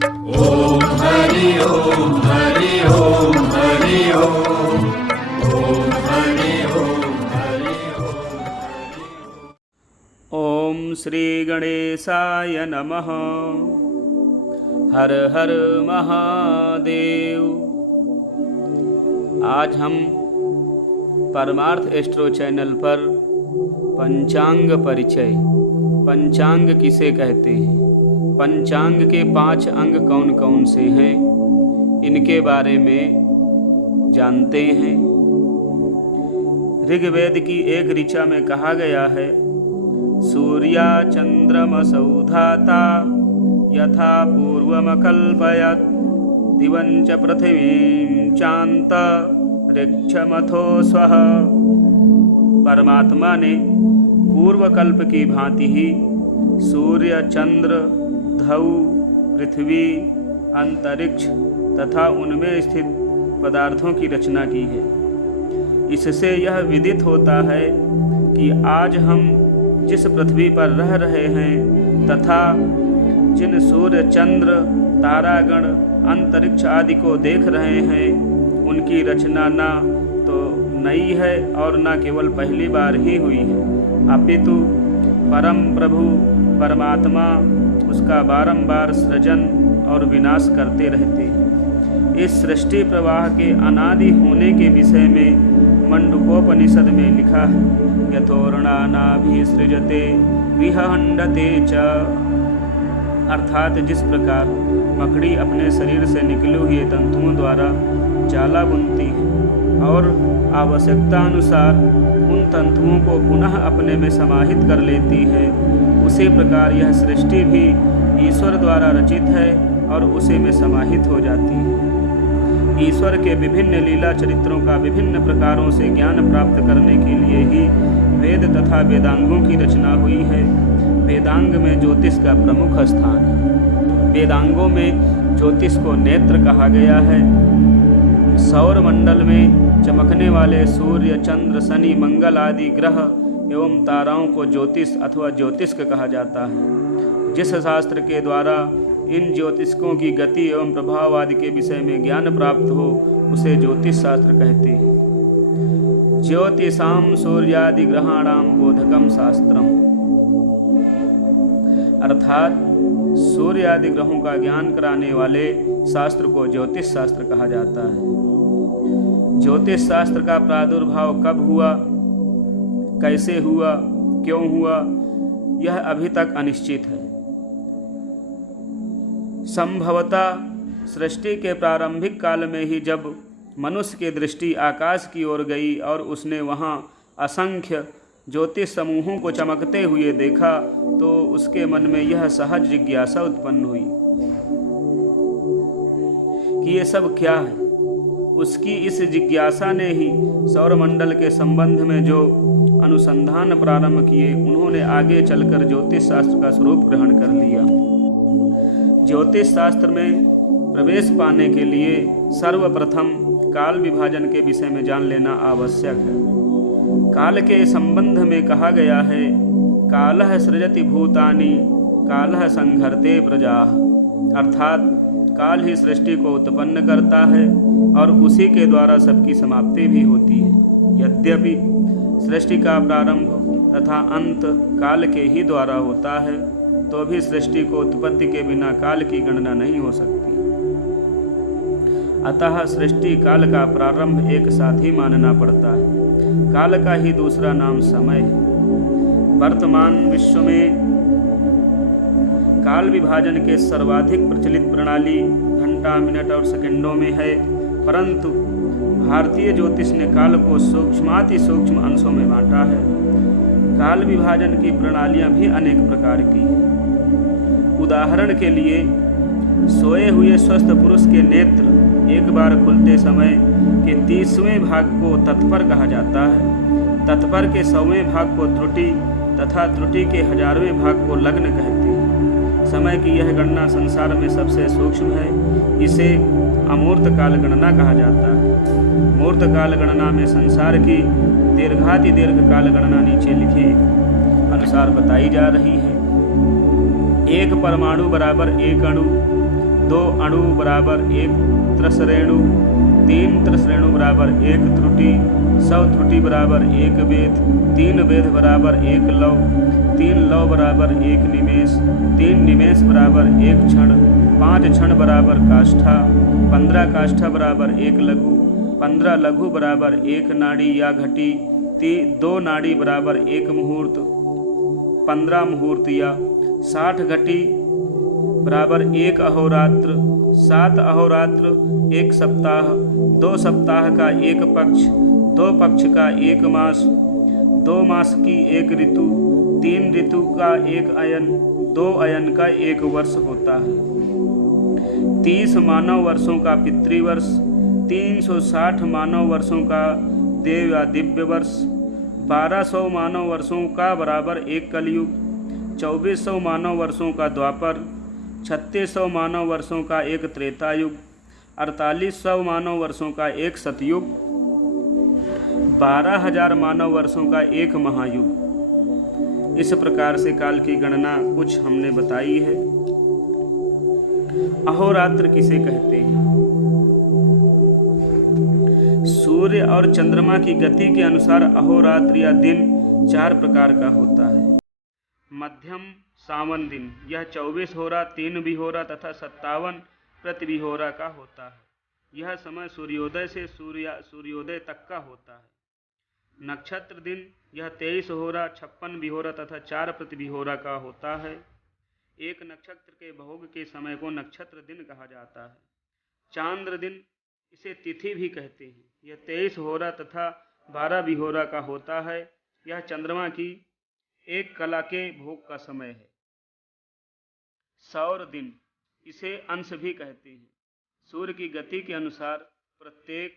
ओम हरि ओम हरि ओम हरि ओम ओम हरि ओम हरि ओम। ओम श्री गणेशाय नमः। हर हर महादेव। आज हम परमार्थ एस्ट्रो चैनल पर पंचांग परिचय, पंचांग किसे कहते हैं, पंचांग के 5 अंग कौन कौन से हैं, इनके बारे में जानते हैं। ऋग्वेद की एक ऋचा में कहा गया है, सूर्या चंद्रमसौ धाता यथा पूर्वमकल्पयत् दिवं च पृथिवीं चान्त ऋक्षमथो स्वः। परमात्मा ने पूर्वकल्प की भांति ही सूर्य, चंद्र, धौ, पृथ्वी, अंतरिक्ष तथा उनमें स्थित पदार्थों की रचना की है। इससे यह विदित होता है कि आज हम जिस पृथ्वी पर रह रहे हैं तथा जिन सूर्य, चंद्र, तारागण, अंतरिक्ष आदि को देख रहे हैं, उनकी रचना ना तो नई है और न केवल पहली बार ही हुई है, अपितु परम प्रभु परमात्मा उसका बारंबार सृजन और विनाश करते रहते हैं। इस सृष्टि प्रवाह के अनादि होने के विषय में मंडूकोपनिषद में लिखा है, यथोर्णानाभिसृजते विहंडते च। अर्थात जिस प्रकार मकड़ी अपने शरीर से निकले हुए तंतुओं द्वारा जाला बुनती है और आवश्यकता अनुसार उन तंतुओं को पुनः अपने में समाहित कर लेती है, उसी प्रकार यह सृष्टि भी ईश्वर द्वारा रचित है और उसी में समाहित हो जाती है। ईश्वर के विभिन्न लीला चरित्रों का विभिन्न प्रकारों से ज्ञान प्राप्त करने के लिए ही वेद तथा वेदांगों की रचना हुई है। वेदांग में ज्योतिष का प्रमुख स्थान है। वेदांगों में ज्योतिष को नेत्र कहा गया है। सौर मंडल में चमकने वाले सूर्य, चंद्र, शनि, मंगल आदि ग्रह एवं ताराओं को ज्योतिष अथवा ज्योतिष्क कहा जाता है। जिस शास्त्र के द्वारा इन ज्योतिष्कों की गति एवं प्रभाव आदि के विषय में ज्ञान प्राप्त हो, उसे ज्योतिष शास्त्र कहते हैं। ज्योतिषाम सूर्यादि ग्रहाणाम बोधकम शास्त्रम। अर्थात सूर्य आदि ग्रहों का ज्ञान कराने वाले शास्त्र को ज्योतिष शास्त्र कहा जाता है। ज्योतिष शास्त्र का प्रादुर्भाव कब हुआ, कैसे हुआ, क्यों हुआ, यह अभी तक अनिश्चित है। संभवतः सृष्टि के प्रारंभिक काल में ही जब मनुष्य की दृष्टि आकाश की ओर गई और उसने वहाँ असंख्य ज्योतिष समूहों को चमकते हुए देखा, तो उसके मन में यह सहज जिज्ञासा उत्पन्न हुई कि ये सब क्या है। उसकी इस जिज्ञासा ने ही सौरमंडल के संबंध में जो अनुसंधान प्रारंभ किए, उन्होंने आगे चलकर ज्योतिष शास्त्र का स्वरूप ग्रहण कर लिया। ज्योतिष शास्त्र में प्रवेश पाने के लिए सर्वप्रथम काल विभाजन के विषय में जान लेना आवश्यक है। काल के संबंध में कहा गया है, कालः सृजति भूतानि कालः संघर्ते प्रजाः। अर्थात काल ही सृष्टि को उत्पन्न करता है और उसी के द्वारा सबकी समाप्ति भी होती है। यद्यपि सृष्टि का प्रारंभ तथा अंत काल के ही द्वारा होता है, तो भी सृष्टि को उत्पत्ति के बिना काल की गणना नहीं हो सकती। अतः सृष्टि काल का प्रारंभ एक साथ ही मानना पड़ता है। काल का ही दूसरा नाम समय है। वर्तमान विश्व में काल विभाजन के सर्वाधिक प्रचलित प्रणाली घंटा, मिनट और सेकंडों में है, परंतु भारतीय ज्योतिष ने काल को सूक्ष्माति सूक्ष्म अंशों में बांटा है। काल विभाजन की प्रणालियां भी अनेक प्रकार की हैं। उदाहरण के लिए सोए हुए स्वस्थ पुरुष के नेत्र एक बार खुलते समय के 30वें भाग को तत्पर कहा जाता है। तत्पर के 100वें भाग को त्रुटि तथा त्रुटि के 1000वें भाग को लग्न कहते हैं। समय की यह गणना संसार में सबसे सूक्ष्म है। इसे अमूर्त काल गणना कहा जाता है। मूर्त काल गणना में संसार की दीर्घाति दीर्घ काल गणना नीचे लिखे अनुसार बताई जा रही है। एक परमाणु बराबर एक अणु, 2 अणु बराबर 1 त्रसरेणु, 3 त्रसरेणु बराबर 1 त्रुटि, 100 त्रुटि बराबर 1 वेद, 3 वेद बराबर 1 लव, 3 लव बराबर 1 निमेष, 3 निमेष बराबर 1 क्षण, 5 क्षण बराबर काष्ठा, 15 काष्ठा बराबर 1 लघु, 15 लघु बराबर 1 नाड़ी या घटी, 2 नाड़ी बराबर 1 मुहूर्त, 15 मुहूर्त या 60 घटी बराबर 1 अहोरात्र, 7 अहोरात्र 1 सप्ताह, 2 सप्ताह का 1 पक्ष, 2 पक्ष का 1 मास, 2 मास की 1 ऋतु, 3 ऋतु का 1 अयन, 2 अयन का 1 वर्ष होता है। 30 मानव वर्षों का पितृवर्ष, 360 मानव वर्षों का देव या दिव्य वर्ष, 1200 मानव वर्षों का बराबर 1 कलयुग, 2400 मानव वर्षों का द्वापर, 3600 मानव वर्षों का 1 त्रेता युग, 4800 मानव वर्षों का 1 सतयुग, 12000 मानव वर्षों का 1 महायुग। इस प्रकार से काल की गणना कुछ हमने बताई है। अहोरात्र किसे कहते हैं? सूर्य और चंद्रमा की गति के अनुसार अहोरात्र या दिन 4 प्रकार का होता है। मध्यम सावन दिन, यह 24 होरा, 3 बिहोरा तथा 57 प्रतिबिहोरा का होता है। यह समय सूर्योदय से सूर्योदय तक का होता है। नक्षत्र दिन, यह 23 होरा, 56 बिहोरा तथा 4 प्रतिबिहोरा का होता है। एक नक्षत्र के भोग के समय को नक्षत्र दिन कहा जाता है। चांद्र दिन, इसे तिथि भी कहते हैं, यह 23 होरा तथा 12 बिहोरा का होता है। यह चंद्रमा की 1 कला के भोग का समय है। सौर दिन, इसे अंश भी कहते हैं। सूर्य की गति के अनुसार प्रत्येक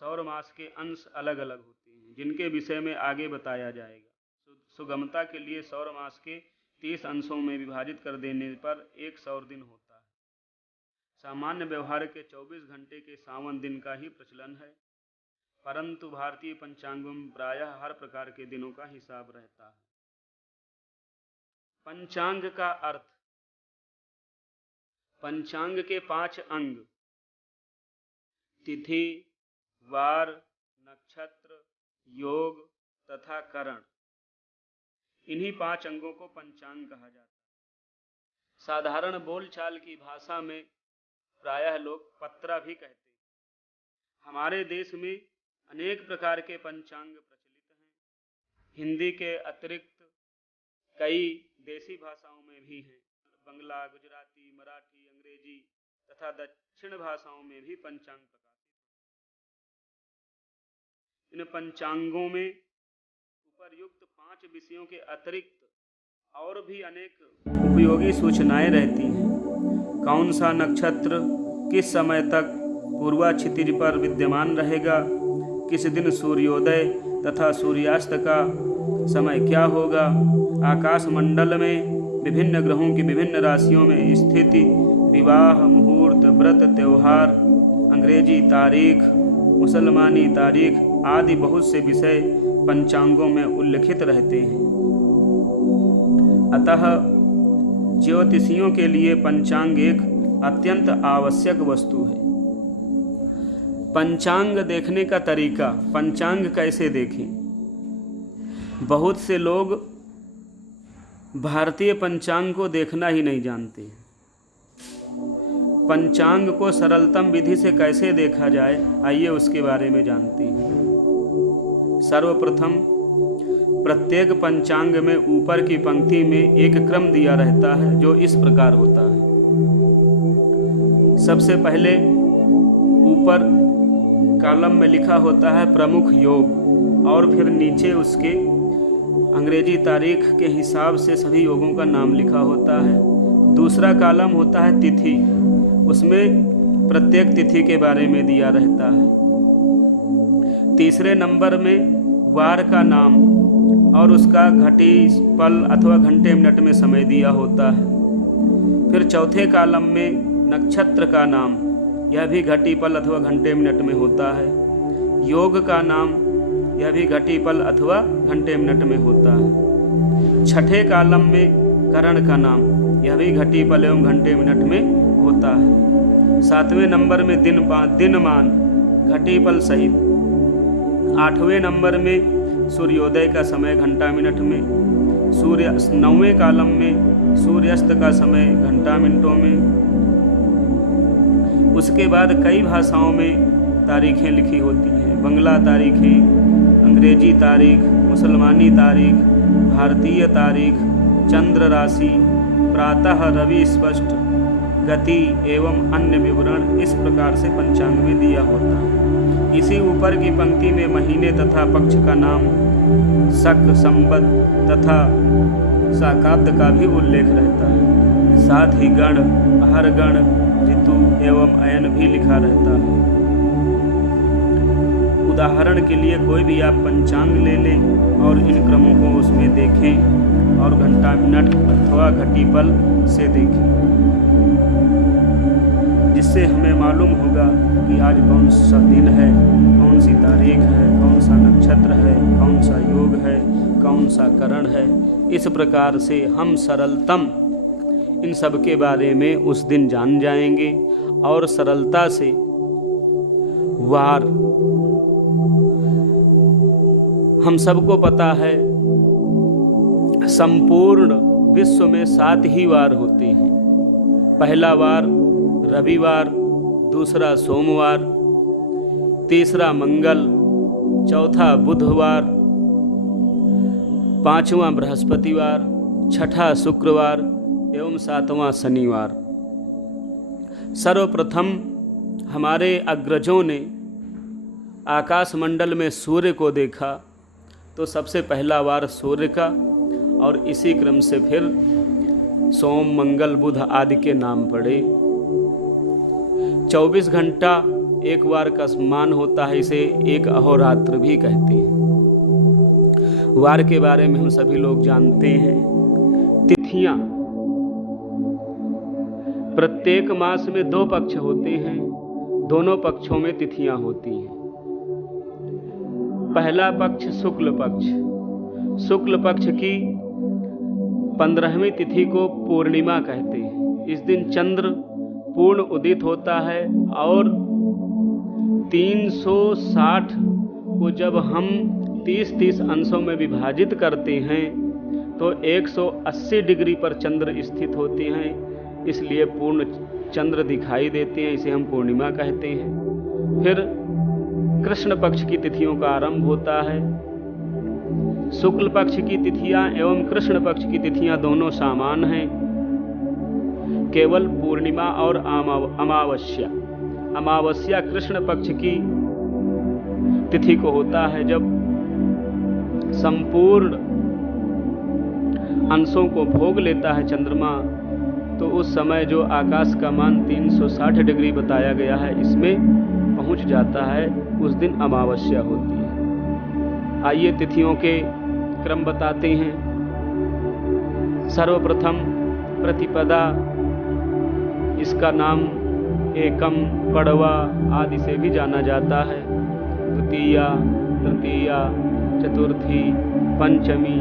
सौर मास के अंश अलग अलग होते हैं, जिनके विषय में आगे बताया जाएगा। सुगमता के लिए सौर मास के 30 अंशों में विभाजित कर देने पर 1 सौर दिन होता है। सामान्य व्यवहार के 24 घंटे के सावन दिन का ही प्रचलन है, परंतु भारतीय पंचांगों में प्रायः हर प्रकार के दिनों का हिसाब रहता है। पंचांग का अर्थ, पंचांग के 5 अंग तिथि, वार, नक्षत्र, योग तथा करण, इन्हीं 5 अंगों को पंचांग कहा जाता है। साधारण बोलचाल की भाषा में प्रायः लोग पत्रा भी कहते हैं। हमारे देश में अनेक प्रकार के पंचांग प्रचलित हैं। हिंदी के अतिरिक्त कई देसी भाषाओं में भी हैं। बंगला, गुजराती, मराठी, अंग्रेजी तथा दक्षिण भाषाओं में भी पंचांग प्रकाशित हैं। इन पंचांगों में उपर्युक्त 5 विषयों के अतिरिक्त और भी अनेक उपयोगी सूचनाएं रहती हैं। कौन सा नक्षत्र किस समय तक पूर्वा क्षितिज पर विद्यमान रहेगा, किस दिन सूर्योदय तथा सूर्यास्त का समय क्या होगा, आकाश मंडल में विभिन्न ग्रहों की विभिन्न राशियों में स्थिति, विवाह, मुहूर्त, व्रत, त्यौहार, अंग्रेजी तारीख, मुसलमानी तारीख आदि बहुत से विषय पंचांगों में उल्लिखित रहते हैं। अतः ज्योतिषियों के लिए पंचांग एक अत्यंत आवश्यक वस्तु है। पंचांग देखने का तरीका, पंचांग कैसे देखें? बहुत से लोग भारतीय पंचांग को देखना ही नहीं जानते। पंचांग को सरलतम विधि से कैसे देखा जाए, आइए उसके बारे में जानते हैं। सर्वप्रथम प्रत्येक पंचांग में ऊपर की पंक्ति में एक क्रम दिया रहता है, जो इस प्रकार होता है। सबसे पहले ऊपर कॉलम में लिखा होता है प्रमुख योग, और फिर नीचे उसके अंग्रेजी तारीख के हिसाब से सभी योगों का नाम लिखा होता है। दूसरा कॉलम होता है तिथि, उसमें प्रत्येक तिथि के बारे में दिया रहता है। तीसरे नंबर में वार का नाम और उसका घटी, पल अथवा घंटे मिनट में समय दिया होता है। फिर चौथे कॉलम में नक्षत्र का नाम, यह भी घटी, पल अथवा घंटे मिनट में होता है। योग का नाम, यह भी घटी, पल अथवा घंटे मिनट में होता है। छठे कॉलम में करण का नाम, यह भी घटी, पल एवं घंटे मिनट में होता है। 7वें नंबर में दिनमान घटीपल सहित। 8वें नंबर में सूर्योदय का समय घंटा मिनट में। 9वें कालम में सूर्यास्त का समय घंटा मिनटों में। उसके बाद कई भाषाओं में तारीखें लिखी होती हैं। बंगला तारीखें, अंग्रेजी तारीख, मुसलमानी तारीख, भारतीय तारीख, चंद्र राशि, प्रातः रवि स्पष्ट, गति एवं अन्य विवरण इस प्रकार से पंचांग में दिया होता है। इसी ऊपर की पंक्ति में महीने तथा पक्ष का नाम, शक, संवत तथा शाकाब्द का भी उल्लेख रहता है। साथ ही गण, हर गण, ऋतु एवं अयन भी लिखा रहता है। उदाहरण के लिए कोई भी आप पंचांग ले लें और इन क्रमों को उसमें देखें और घंटा मिनट अथवा घटीपल से देखें, जिससे हमें मालूम होगा कि आज कौन सा दिन है, कौन सी तारीख है, कौन सा नक्षत्र है, कौन सा योग है, कौन सा करण है। इस प्रकार से हम सरलतम इन सब के बारे में उस दिन जान जाएंगे और सरलता से वार, हम सबको पता है संपूर्ण विश्व में 7 ही वार होते हैं। पहला वार रविवार, दूसरा सोमवार, तीसरा मंगल, चौथा बुधवार, 5वां बृहस्पतिवार, 6ठा शुक्रवार एवं 7वां शनिवार। सर्वप्रथम हमारे अग्रजों ने आकाश मंडल में सूर्य को देखा तो सबसे पहला वार सूर्य का, और इसी क्रम से फिर सोम, मंगल, बुध आदि के नाम पड़े। 24 घंटा एक वार का मान होता है, इसे एक अहोरात्र भी कहते हैं। वार के बारे में हम सभी लोग जानते हैं। तिथियां, प्रत्येक मास में 2 पक्ष होते हैं, दोनों पक्षों में तिथियां होती हैं। पहला पक्ष शुक्ल पक्ष। शुक्ल पक्ष की 15वीं तिथि को पूर्णिमा कहते हैं। इस दिन चंद्र पूर्ण उदित होता है और 360 को जब हम 30-30 अंशों में विभाजित करते हैं तो 180 डिग्री पर चंद्र स्थित होते हैं, इसलिए पूर्ण चंद्र दिखाई देते हैं, इसे हम पूर्णिमा कहते हैं। फिर कृष्ण पक्ष की तिथियों का आरंभ होता है। शुक्ल पक्ष की तिथियां एवं कृष्ण पक्ष की तिथियां दोनों समान हैं, केवल पूर्णिमा और अमावस्या। अमावस्या कृष्ण पक्ष की तिथि को होता है, जब संपूर्ण अंशों को भोग लेता है चंद्रमा, तो उस समय जो आकाश का मान 360 डिग्री बताया गया है इसमें पहुंच जाता है, उस दिन अमावस्या होती है। आइए तिथियों के क्रम बताते हैं। सर्वप्रथम प्रतिपदा, इसका नाम एकम, पड़वा आदि से भी जाना जाता है। द्वितीया, तृतीया, चतुर्थी, पंचमी,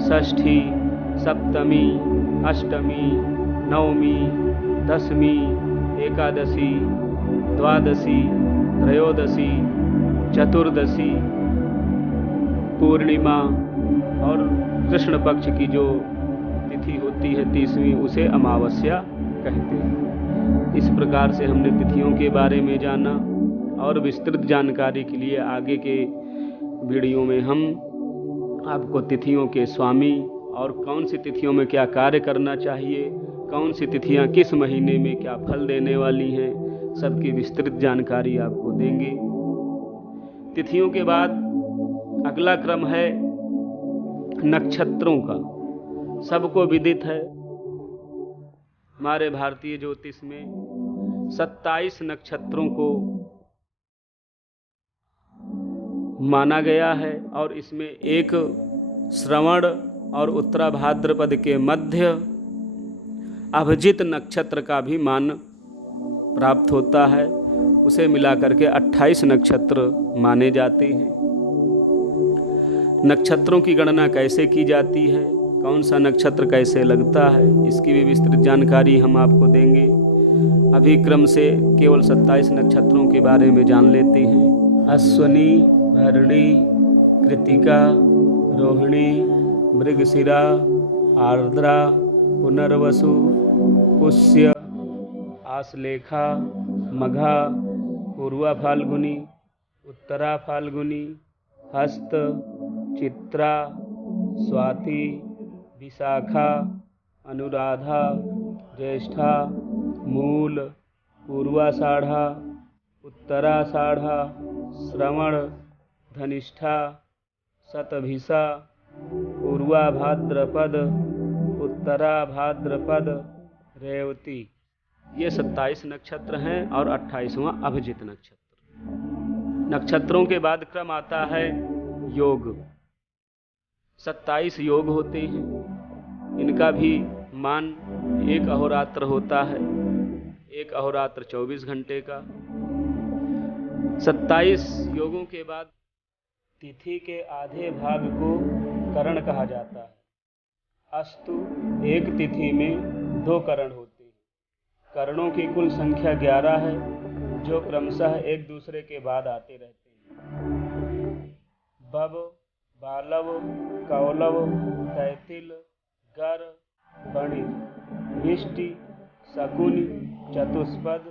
षष्ठी, सप्तमी, अष्टमी, नवमी, दशमी, एकादशी, द्वादशी, त्रयोदशी, चतुर्दशी, पूर्णिमा और कृष्ण पक्ष की जो तिथि होती है 30वीं, उसे अमावस्या कहते हैं। इस प्रकार से हमने तिथियों के बारे में जाना, और विस्तृत जानकारी के लिए आगे के वीडियो में हम आपको तिथियों के स्वामी और कौन सी तिथियों में क्या कार्य करना चाहिए, कौन सी तिथियां किस महीने में क्या फल देने वाली हैं, सबकी विस्तृत जानकारी आपको देंगे। तिथियों के बाद अगला क्रम है नक्षत्रों का। सबको विदित है, हमारे भारतीय ज्योतिष में 27 नक्षत्रों को माना गया है, और इसमें एक श्रवण और उत्तरा भाद्रपद के मध्य अभिजित नक्षत्र का भी मान प्राप्त होता है। उसे मिलाकर के 28 नक्षत्र माने जाते हैं। नक्षत्रों की गणना कैसे की जाती है, कौन सा नक्षत्र कैसे लगता है, इसकी भी विस्तृत जानकारी हम आपको देंगे। अभी क्रम से केवल 27 नक्षत्रों के बारे में जान लेते हैं। अश्वनी, भरणी, कृतिका, रोहिणी, मृगशिरा, आर्द्रा, पुनर्वसु, पुष्य, आश्लेषा, मघा, पूर्वा फाल्गुनी, उत्तरा फाल्गुनी, हस्त, चित्रा, स्वाति, विशाखा, अनुराधा, ज्येष्ठा, मूल, पूर्वाषाढ़ा, उत्तराषाढ़ा, श्रवण, धनिष्ठा, शतभिषा, पूर्वा भाद्रपद, उत्तरा भाद्रपद, रेवती। ये 27 नक्षत्र हैं और 28वां अभिजित नक्षत्र। नक्षत्रों के बाद क्रम आता है योग। 27 योग होते हैं। इनका भी मान एक अहोरात्र होता है। एक अहोरात्र 24 घंटे का। 27 योगों के बाद तिथि के आधे भाग को करण कहा जाता है। अस्तु एक तिथि में 2 करण होते हैं। करणों की कुल संख्या 11 है, जो क्रमशः एक दूसरे के बाद आते रहते हैं। बब, बालव, कौलव, तैतिल, गर, बणि, मिष्टि, शकुनि, चतुष्पद,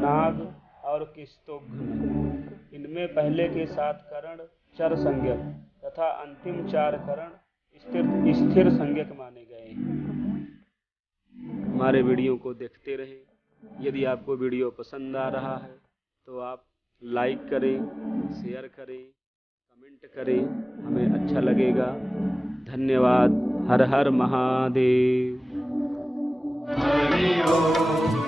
नाग और किस्तोघ्न। इनमें पहले के 7 करण चर संज्ञक तथा अंतिम 4 करण स्थिर संज्ञक माने गए हैं। हमारे वीडियो को देखते रहें। यदि आपको वीडियो पसंद आ रहा है तो आप लाइक करें, शेयर करें, कमेंट करें, हमें अच्छा लगेगा। धन्यवाद। हर हर महादेव। हरि ओम।